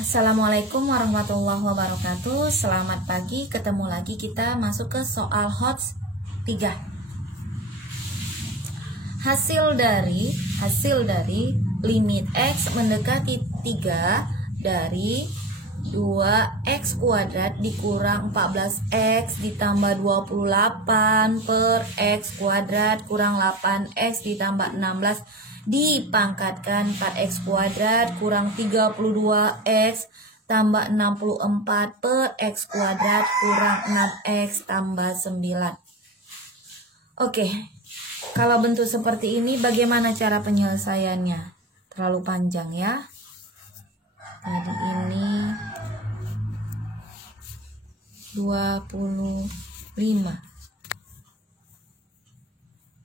Assalamualaikum warahmatullahi wabarakatuh. Selamat pagi, ketemu lagi kita masuk ke soal HOTS 3. Hasil dari limit X mendekati 3 dari 2X kuadrat dikurang 14X ditambah 28 per X kuadrat kurang 8X ditambah 16 dipangkatkan 4X kuadrat kurang 32X tambah 64 per X kuadrat kurang 6X tambah 9. Oke, kalau bentuk seperti ini bagaimana cara penyelesaiannya? Terlalu panjang ya. Tadi ini 25.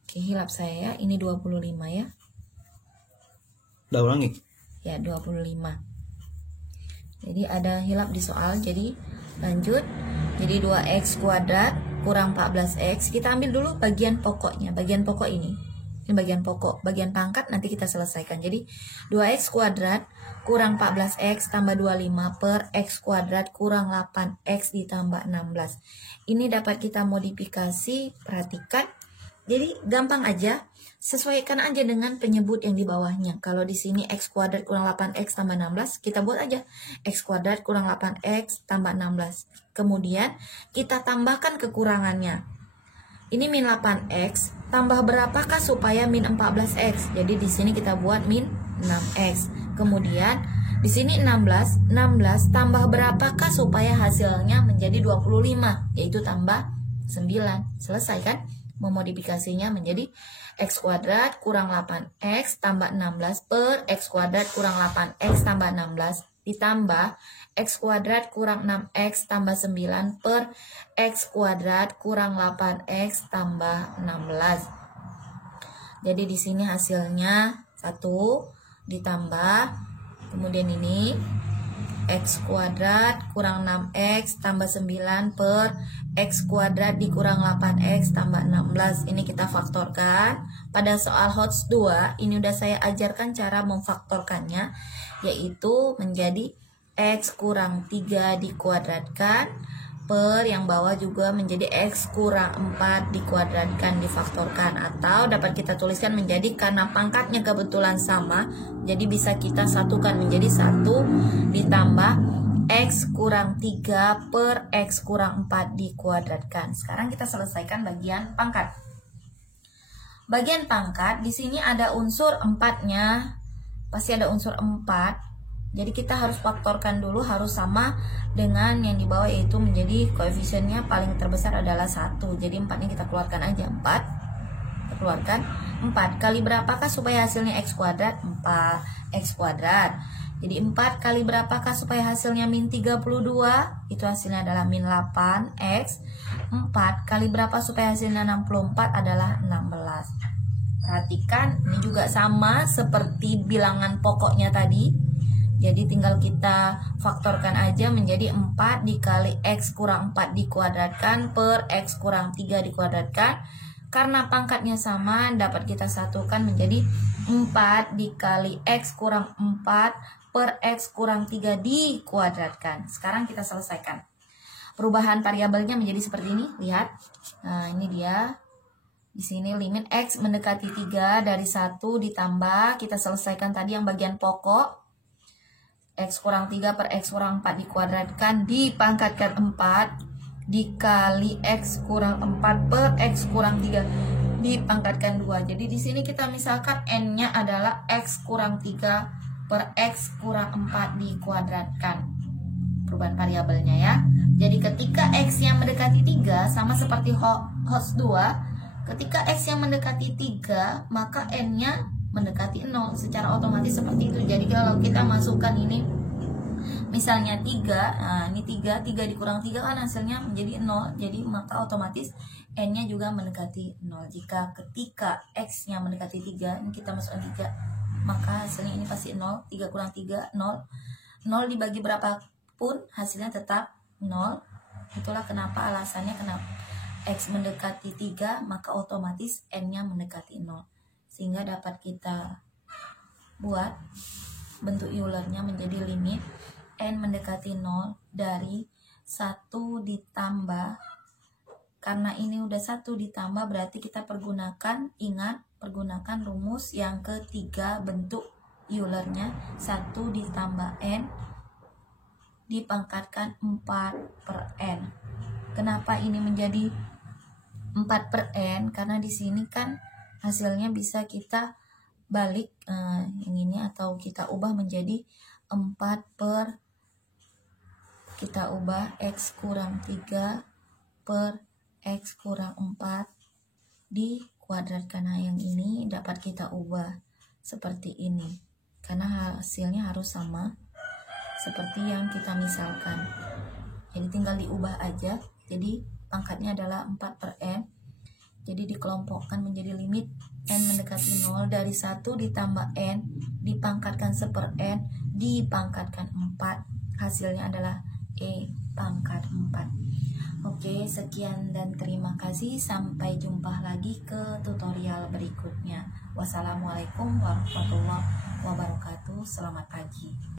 Oke, hilap saya ya. Ini 25 ya. Udah ulangi? Ya, 25. Jadi ada hilap di soal. Jadi lanjut. Jadi 2X kuadrat kurang 14X. Kita ambil dulu bagian pokoknya. Bagian pokok ini. Ini bagian pokok. Bagian pangkat nanti kita selesaikan. Jadi 2X kuadrat kurang 14X tambah 25 per X kuadrat kurang 8X ditambah 16. Ini dapat kita modifikasi. Perhatikan. Jadi gampang aja. Sesuaikan aja dengan penyebut yang di bawahnya. Kalau di sini X kuadrat kurang 8X tambah 16, kita buat aja X kuadrat kurang 8X tambah 16. Kemudian kita tambahkan kekurangannya. Ini min 8X, tambah berapakah supaya min 14X? Jadi di sini kita buat min 6X. Kemudian di sini 16 tambah berapakah supaya hasilnya menjadi 25, yaitu tambah 9. Selesai kan? Memodifikasinya menjadi X kuadrat kurang 8X tambah 16 per X kuadrat kurang 8X tambah 16 ditambah X kuadrat kurang 6X tambah 9 per X kuadrat kurang 8X tambah 16. Jadi di sini hasilnya 1 ditambah, kemudian ini X kuadrat kurang 6X tambah 9 per X kuadrat dikurang 8X tambah 16. Ini kita faktorkan. Pada soal HOTS 2, ini udah saya ajarkan cara memfaktorkannya, yaitu menjadi X kurang 3 dikuadratkan per yang bawah juga menjadi X kurang 4 dikuadratkan difaktorkan. Atau dapat kita tuliskan menjadi karena pangkatnya kebetulan sama, jadi bisa kita satukan menjadi 1 ditambah X kurang 3 per X kurang 4 dikuadratkan. Sekarang kita selesaikan bagian pangkat. Bagian pangkat, di sini ada unsur 4-nya. Pasti ada unsur 4. Jadi kita harus faktorkan dulu, harus sama dengan yang di bawah, yaitu menjadi koefisiennya paling terbesar adalah 1. Jadi 4-nya kita keluarkan aja. 4. Kita keluarkan 4. Kali berapakah supaya hasilnya X kuadrat? 4X kuadrat. Jadi 4 kali berapakah supaya hasilnya min 32? Itu hasilnya adalah min 8X. 4 kali berapa supaya hasilnya 64 adalah 16. Perhatikan, ini juga sama seperti bilangan pokoknya tadi. Jadi tinggal kita faktorkan aja menjadi 4 dikali X kurang 4 dikuadratkan per X kurang 3 dikuadratkan. Karena pangkatnya sama, dapat kita satukan menjadi 4 dikali X kurang 4 per X kurang 3 dikuadratkan. Sekarang kita selesaikan. Perubahan variabelnya menjadi seperti ini, lihat. Nah, ini dia. Di sini limit X mendekati 3 dari 1 ditambah, kita selesaikan tadi yang bagian pokok. X kurang 3 per X kurang 4 dikuadratkan dipangkatkan 4 dikali X kurang 4 per X kurang 3 dipangkatkan 2. Jadi di sini kita misalkan N-nya adalah X kurang 3 per X kurang 4 dikuadratkan. Perubahan variabelnya ya. Jadi ketika X yang mendekati 3 sama seperti HOTS 2, ketika X yang mendekati 3 maka N-nya mendekati 0 secara otomatis seperti itu. Jadi kalau kita masukkan ini misalnya 3, nah ini 3 dikurang 3 kan hasilnya menjadi 0. Jadi maka otomatis N-nya juga mendekati 0. Jika ketika X yang mendekati 3, ini kita masukkan 3, maka hasilnya ini pasti 0. 3 kurang 3, 0. 0 dibagi berapapun hasilnya tetap 0. Itulah kenapa alasannya kenapa X mendekati 3 maka otomatis N-nya mendekati 0. Sehingga dapat kita buat bentuk Eulernya menjadi limit N mendekati 0 dari 1 ditambah, karena ini udah 1 ditambah berarti kita pergunakan rumus yang ketiga bentuk Eulernya, 1 ditambah N dipangkatkan 4 per N. Kenapa ini menjadi 4 per N? Karena di sini kan hasilnya bisa kita balik yang ini, atau kita ubah menjadi 4 per, kita ubah X kurang 3 per X kurang 4 dikuadratkan. Nah, yang ini dapat kita ubah seperti ini, karena hasilnya harus sama seperti yang kita misalkan. Jadi tinggal diubah aja. Jadi pangkatnya adalah 4 per N. Jadi dikelompokkan menjadi limit N mendekati 0 dari 1 ditambah N dipangkatkan 1 per N dipangkatkan 4. Hasilnya adalah E pangkat 4. Oke, sekian dan terima kasih. Sampai jumpa lagi ke tutorial berikutnya. Wassalamualaikum warahmatullahi wabarakatuh. Selamat pagi.